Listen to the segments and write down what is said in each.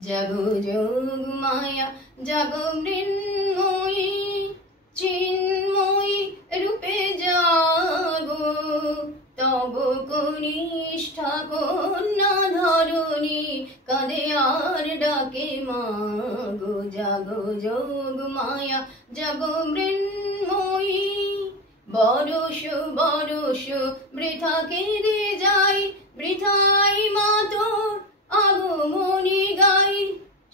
জাগো যোগ মায়া জাগো মৃন্ময়ী চিন্ময়ী রূপে জাগো তব কনিষ্ঠা কন্যা ধরণী কাঁদে আর ডাকে মাগো জাগো যোগ মায়া জাগো মৃন্ময়ী বরষ বরষ বৃথা কেঁদে যাই বৃথাই মা তোর আগমনী গাই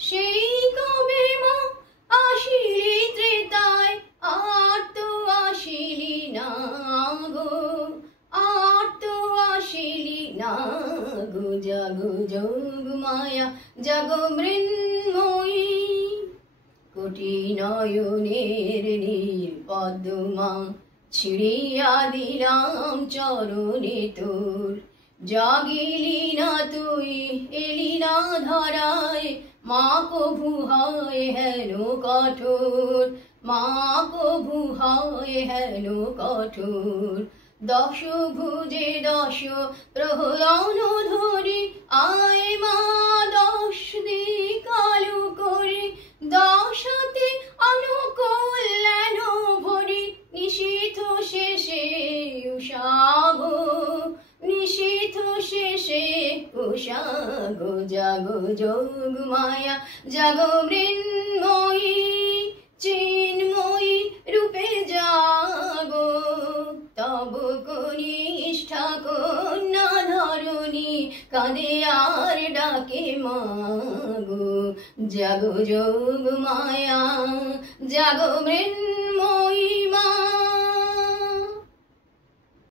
সেই কবে মা আসিলি ত্রেতায় আর তো আসিলি না গো আর তো আসিলি না গো জাগো যোগ মায়া জাগো মৃন্ময়ী কোটি নয়নের নীল পদ্মা ছিড়িয়া দিলাম চরণে তোর জাগিলি না তুই এলি না ধরায় মা কভু হয় হেন কঠোর মা কভু হয় হেন কঠোর দশ ভুজে দশ প্রহরণ ধরি আয় মা দশ দিক আলো করে দশাতে অনুকূল ভরি নিশীথ শেষে উষাগো নিশীথ শেষে উষাগো জাগো যোগ মায়া জাগো মৃন্ময়ী চিন্ময়ী রূপে জাগো তব কনিষ্ঠা কন্যা ধরণী কাঁদে আর ডাকে মাগো জাগো যোগ মায়া জাগো মৃন্ময়ী মা।